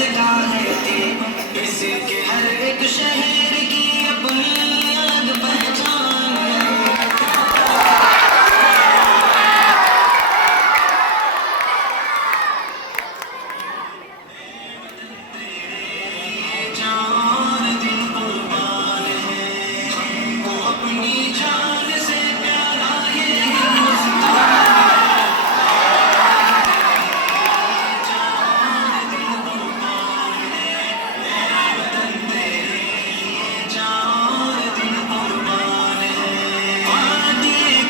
बसता है दिल, इसके हर एक शहर की अपनी अलग पहचान है। जान दिल कुर्बान है, हमको अपनी जान से प्यारा ये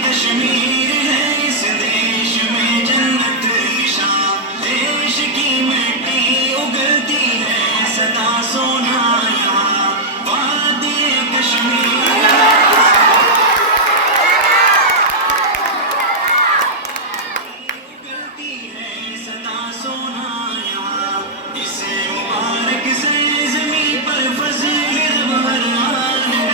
कश्मीर है, इस देश में जन्नत निशान, देश की मिट्टी उगलती है सदा सोना यहाँ, वादी कश्मीर उगलती है सदा सोना यहाँ, इसे मुबारक से ज़मीं पर फज़ल रब बरआन है।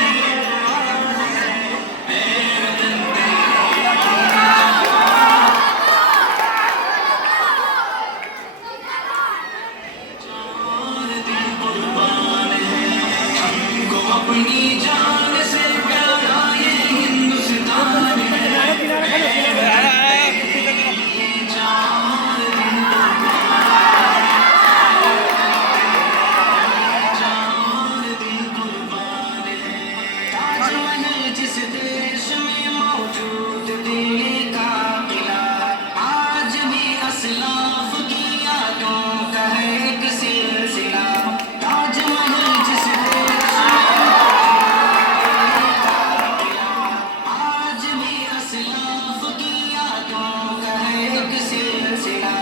अपनी जान से प्यारा ये हिंदुस्तान है। ताजमहल जिस देश में मौजूद दिल्ली का किला, आज भी असलाफ की यादों का है एक सिलसिला। ताजमहल जिस देश आज भी असलाफ की यादों का है एक सिलसिला,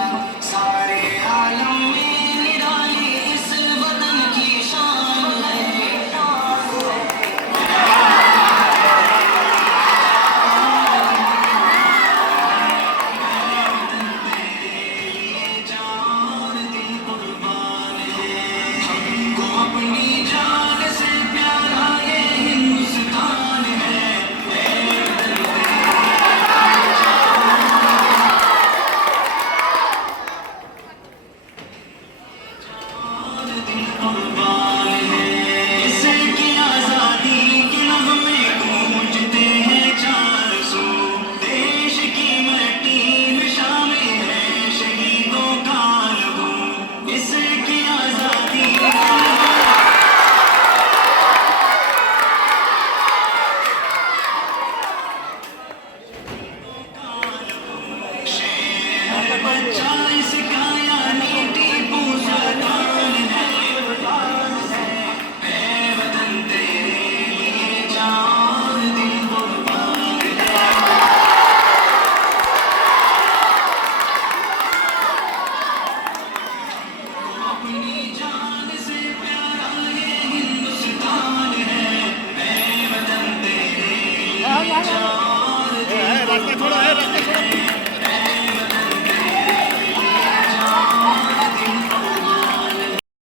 सारे आलम में निराली इस वतन की शान है। जान दिल कुर्बान है, हमको अपनी जान से प्यारा ये हिंदुस्तान है। दिल कुर्बान है, इसकी आजादी के नग़मे गूंजते हैं चार सू, देश की मिट्टी में शामिल है शहीदों का लहू, इसकी आजादी हर बच्चा इसका यानी टीपू सुल्तान है। वतन तेरे लिए जान दिल कुर्बान है। अपनी जान से प्यारा ये हिंदुस्तान है। वतन तेरे लिए जान दिल कुर्बान है।